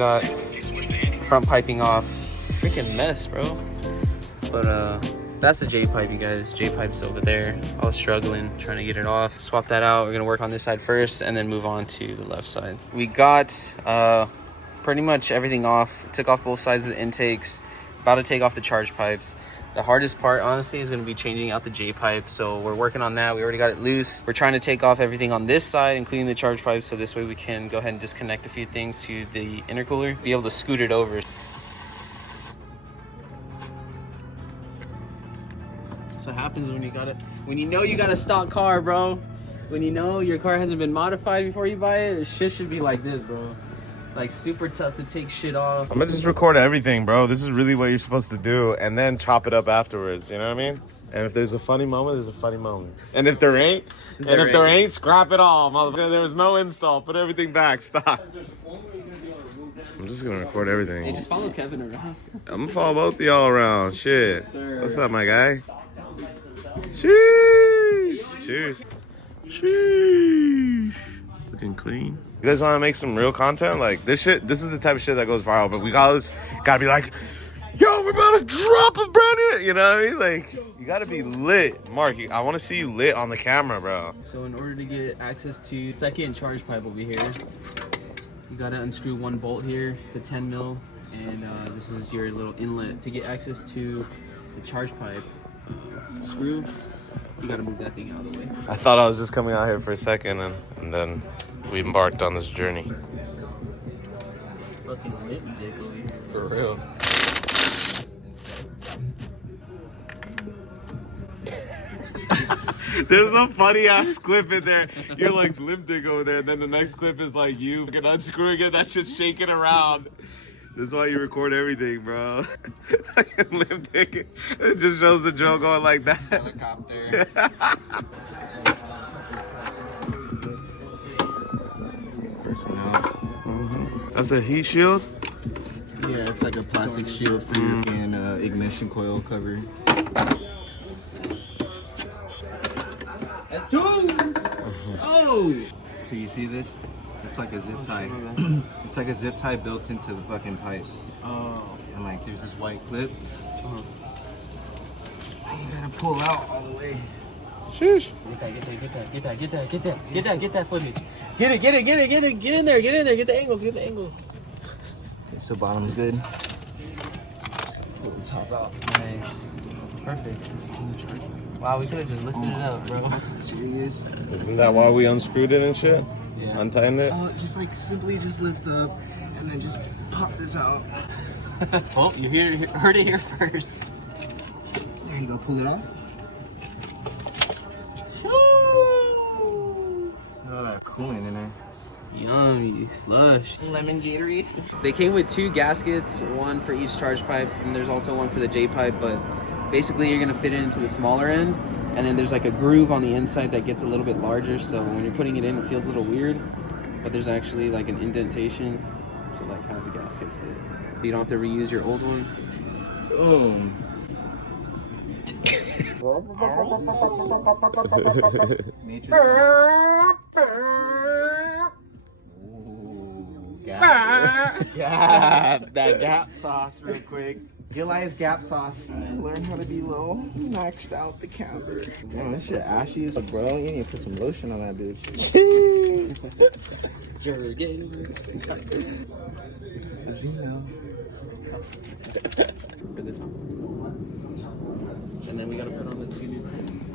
already got front piping off. Freaking mess, bro. But that's the J pipe, you guys. J pipe's over there. I was struggling trying to get it off. Swap that out. We're gonna work on this side first and then move on to the left side. We got pretty much everything off. Took off both sides of the intakes. About to take off the charge pipes. The hardest part, honestly, is going to be changing out the J pipe. So we're working on that. We already got it loose. We're trying to take off everything on this side, including the charge pipe. So this way we can go ahead and disconnect a few things to the intercooler. Be able to scoot it over. That's what happens when you know you got a stock car, bro. When you know your car hasn't been modified before you buy it, shit should be like this, bro. Like super tough to take shit off. I'm gonna just record everything, bro. This is really what you're supposed to do, and then chop it up afterwards. You know what I mean? And if there's a funny moment, there's a funny moment. And if there ain't, scrap it all, motherfucker. There's no install. Put everything back. Stop. I'm just gonna record everything. Hey, just follow Kevin around. I'm gonna follow both of y'all around. Shit. Yes, what's up, my guy? Sheesh. Cheers. Sheesh. Looking clean. You guys want to make some real content? Like this shit, this is the type of shit that goes viral, but we gotta be like, yo, we're about to drop a brand new, you know what I mean? Like, you gotta be lit. Mark, I want to see you lit on the camera, bro. So in order to get access to second charge pipe over here, you gotta unscrew one bolt here. It's a 10 mil, and this is your little inlet. To get access to the charge pipe screw, you gotta move that thing out of the way. I thought I was just coming out here for a second, and then we embarked on this journey. Fucking lit dick over here. For real. There's a funny ass clip in there. You're like limp dick over there, and then the next clip is like you fucking unscrewing it, that shit's shaking around. This is why you record everything, bro. Limp dick. It just shows the drill going like that. Helicopter. First one out. Mm-hmm. That's a heat shield? Yeah, it's like a plastic shield for your ignition coil cover. That's two! Oh! So you see this? It's like a zip tie. It's like a zip tie built into the fucking pipe. Oh. And like there's this white clip. And you gotta pull out all the way. Sheesh. Get that footage. Get in there, get the angles. Okay, so bottom's good. Pull the top out. Nice. Perfect. Wow, we could have just lifted it up, bro. Serious? Isn't that why we unscrewed it and shit? Yeah. Untightened it? Oh, just like simply just lift up and then just pop this out. Oh, you heard it here first. There you go, pull it off. Oh, that coolant in there. Yummy slush. Lemon Gatorade. They came with two gaskets, one for each charge pipe, and there's also one for the J pipe, but basically you're gonna fit it into the smaller end, and then there's like a groove on the inside that gets a little bit larger, so when you're putting it in, it feels a little weird, but there's actually like an indentation to like have the gasket fit. You don't have to reuse your old one. Boom. That gap sauce real quick. Realize gap sauce. Learn how to be low. Maxed out the camber. Damn, this shit ashy as fuck, bro. You need to put some lotion on that bitch. Jergens. As you know. For the top. And then we gotta put on the two new pins.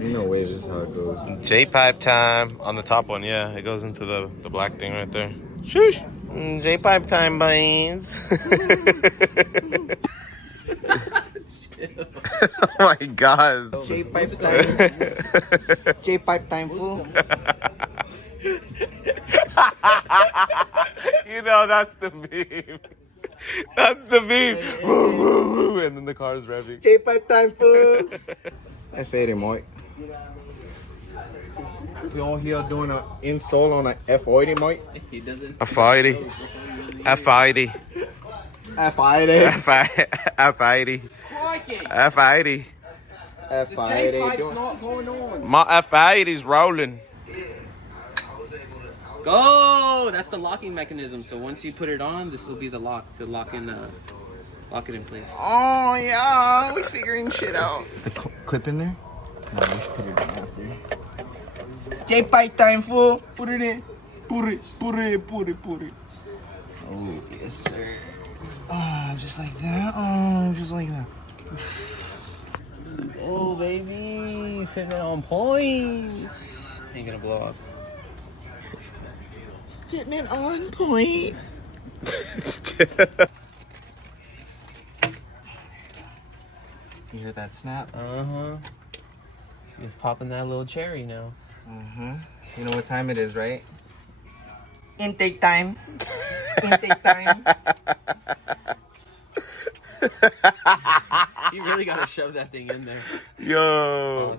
No way, this is how it goes. J-pipe time on the top one, yeah. It goes into the black thing right there. Shoosh! J-pipe time, boys. Oh my god. J-pipe time. J-pipe time, fool. You know, that's the meme. That's the meme. Woo, woo, woo. And then the car's revving. J-pipe time, fool. F8, Mike. We all here doing an install on an F8, Mike. He doesn't. F80. F80. F8. F80. F80. F8. not going on. My F80's rolling. Let's go. Oh, that's the locking mechanism. So once you put it on, this will be the lock to lock it in place. Oh yeah, we figuring shit out. The clip in there? No, we should put it right after. J-pipe time, fool. Put it in. Put it. Oh, yes, sir. Oh, just like that. Oh, just like that. Oh, baby. Fitment on point. Ain't gonna blow off. Fitment on point. You hear that snap? Uh-huh. He's popping that little cherry now. Uh-huh. You know what time it is, right? Intake time. Intake time. You really gotta shove that thing in there. Yo.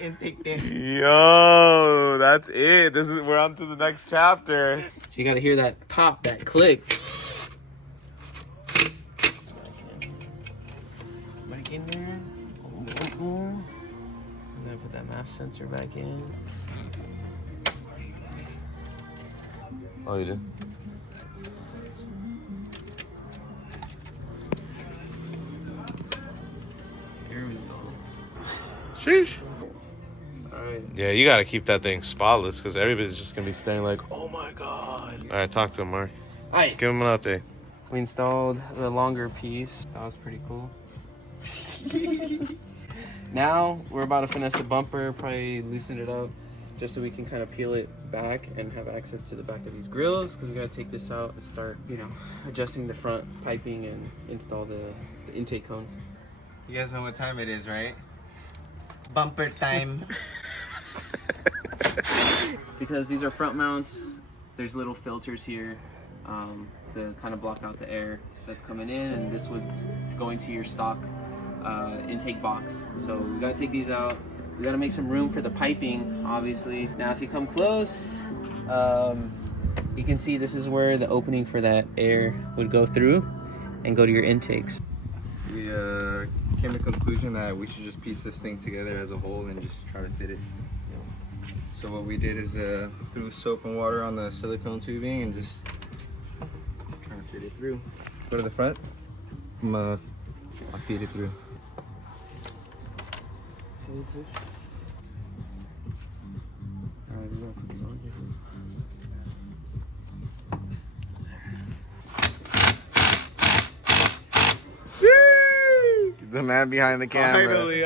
Intake time. Yo, that's it. We're on to the next chapter. So you gotta hear that pop, that click. Back in there. And then put that MAF sensor back in. Oh, you did? Here we go. Sheesh. Alright. Yeah, you gotta keep that thing spotless because everybody's just gonna be staring like, oh my god. All right, talk to him, Mark. Alright. Give him an update. We installed the longer piece. That was pretty cool. Now we're about to finesse the bumper, probably loosen it up just so we can kind of peel it back and have access to the back of these grills, because we got to take this out and start, you know, adjusting the front piping and install the intake cones. You guys know what time it is, right? Bumper time. Because these are front mounts, there's little filters here to kind of block out the air that's coming in, and this was going to your stock intake box. So we gotta take these out. We gotta make some room for the piping, obviously. Now if you come close, you can see this is where the opening for that air would go through and go to your intakes. We came to the conclusion that we should just piece this thing together as a whole and just try to fit it. So what we did is threw soap and water on the silicone tubing and just trying to fit it through. Go to the front. I'll feed it through. The man behind the camera. Finally,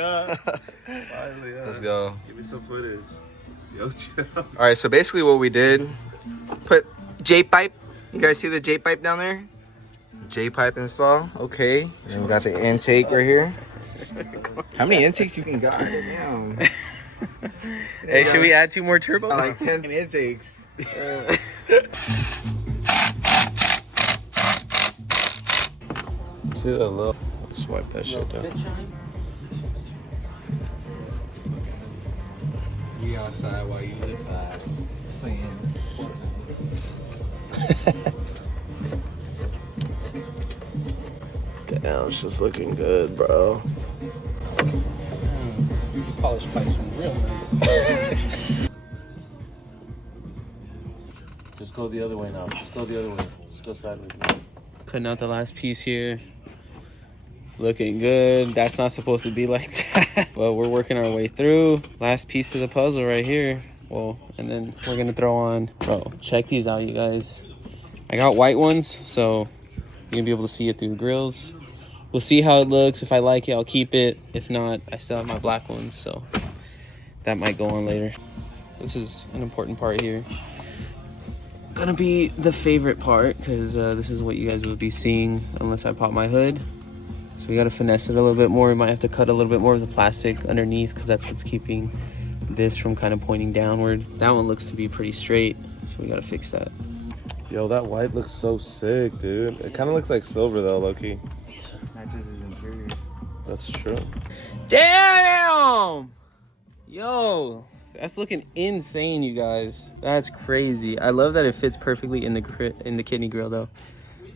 Finally, Let's go. Give me some footage. Yo, chill. All right, so basically what we did, put J-pipe. You guys see the J-pipe down there? J-pipe install. Okay. And we got the intake right here. How many intakes you can got? Damn. Hey, should we add 2 more turbo? Like 10 intakes. See that little? Swipe that shit down. We outside while you inside playing. Damn, it's just looking good, bro. Polished pipes from real nice. Just go the other way now. Just go the other way. Just go sideways. Putting out the last piece here. Looking good. That's not supposed to be like that, but we're working our way through. Last piece of the puzzle right here. Well, and then we're gonna throw on, bro, check these out, you guys. I got white ones, so you're gonna be able to see it through the grills. We'll see how it looks. If I like it, I'll keep it. If not, I still have my black ones, so that might go on later. This is an important part here. Gonna be the favorite part, because this is what you guys will be seeing unless I pop my hood. So we gotta finesse it a little bit more. We might have to cut a little bit more of the plastic underneath, because that's what's keeping this from kind of pointing downward. That one looks to be pretty straight, so we gotta fix that. Yo, that white looks so sick, dude. It kind of looks like silver, though, low-key. Matches his interior. That's true. Damn! Yo, that's looking insane, you guys. That's crazy. I love that it fits perfectly in the kidney grill, though.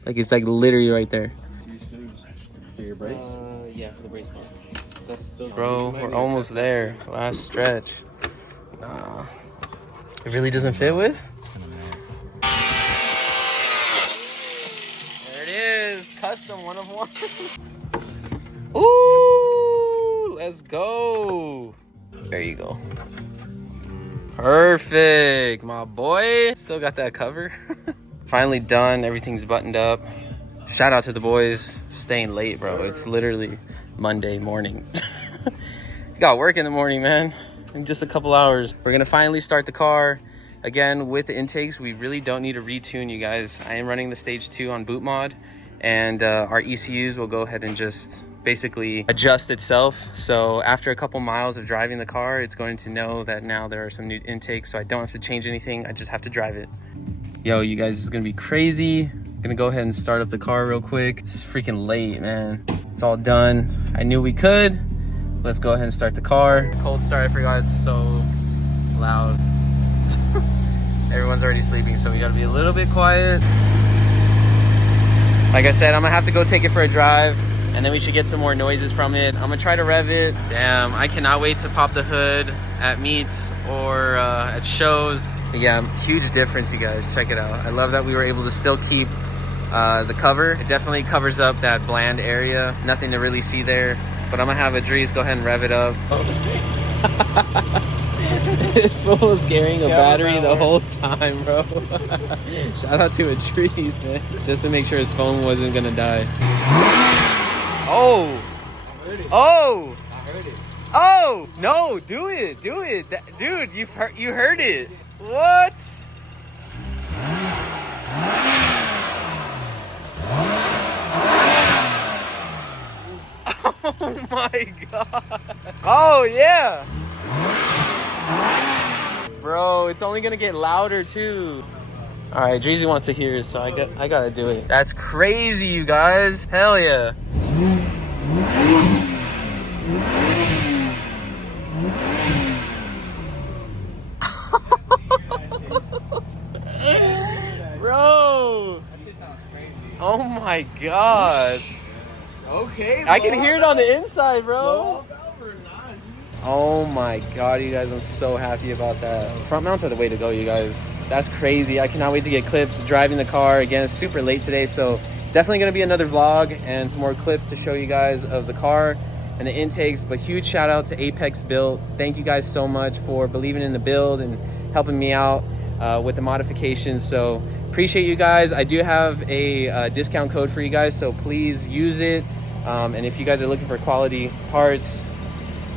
Like, it's like literally right there. For your brakes? Yeah, for the brace one. Bro, we're almost there. Last stretch. Nah. It really doesn't fit with? It's gonna matter. custom one of one. Ooh, let's go. There you go. Perfect, my boy. Still got that cover. Finally done. Everything's buttoned up. Shout out to the boys staying late, bro. It's literally Monday morning. Got work in the morning, man. In just a couple hours. We're gonna finally start the car. Again, with the intakes, we really don't need to retune, you guys. I am running the stage 2 on boot mod, and our ECUs will go ahead and just basically adjust itself. So after a couple miles of driving the car, it's going to know that now there are some new intakes, so I don't have to change anything. I just have to drive it. Yo, you guys, this is gonna be crazy. I'm gonna go ahead and start up the car real quick. It's freaking late, man. It's all done. I knew we could. Let's go ahead and start the car. Cold start, I forgot it's so loud. Everyone's already sleeping, so we gotta be a little bit quiet. Like I said, I'm gonna have to go take it for a drive, and then we should get some more noises from it. I'm gonna try to rev it. Damn, I cannot wait to pop the hood at meets or at shows. But yeah, huge difference, you guys. Check it out. I love that we were able to still keep the cover. It definitely covers up that bland area. Nothing to really see there. But I'm gonna have Idris go ahead and rev it up. This fool was carrying a battery the whole time, bro. Shout out to Idris, man. Just to make sure his phone wasn't gonna die. Oh! I heard it. Oh! I heard it. Oh! No, do it, do it. Dude, you heard it. What? Oh my god. Oh yeah. Bro, it's only gonna get louder too. All right, Dreezy wants to hear it, so I gotta do it. That's crazy, you guys. Hell yeah. Bro. That shit sounds crazy. Oh my god. Okay, I can hear it on the inside, bro. Oh my god, you guys, I'm so happy about that. Front mounts are the way to go, you guys. That's crazy. I cannot wait to get clips driving the car. Again, it's super late today, so definitely gonna be another vlog and some more clips to show you guys of the car and the intakes. But huge shout out to F8x build. Thank you guys so much for believing in the build and helping me out with the modifications. So appreciate you guys. I do have a discount code for you guys, so please use it. And if you guys are looking for quality parts,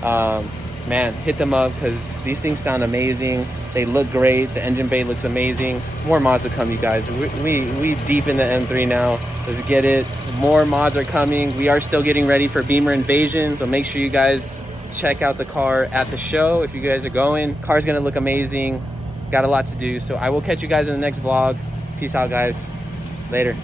man, hit them up, because these things sound amazing. They look great. The engine bay looks amazing. More mods to come, you guys. We deep in the M3 now. Let's get it. More mods are coming. We are still getting ready for Beamer Invasion, so make sure you guys check out the car at the show if you guys are going. Car's gonna look amazing. Got a lot to do, so I will catch you guys in the next vlog. Peace out, guys. Later.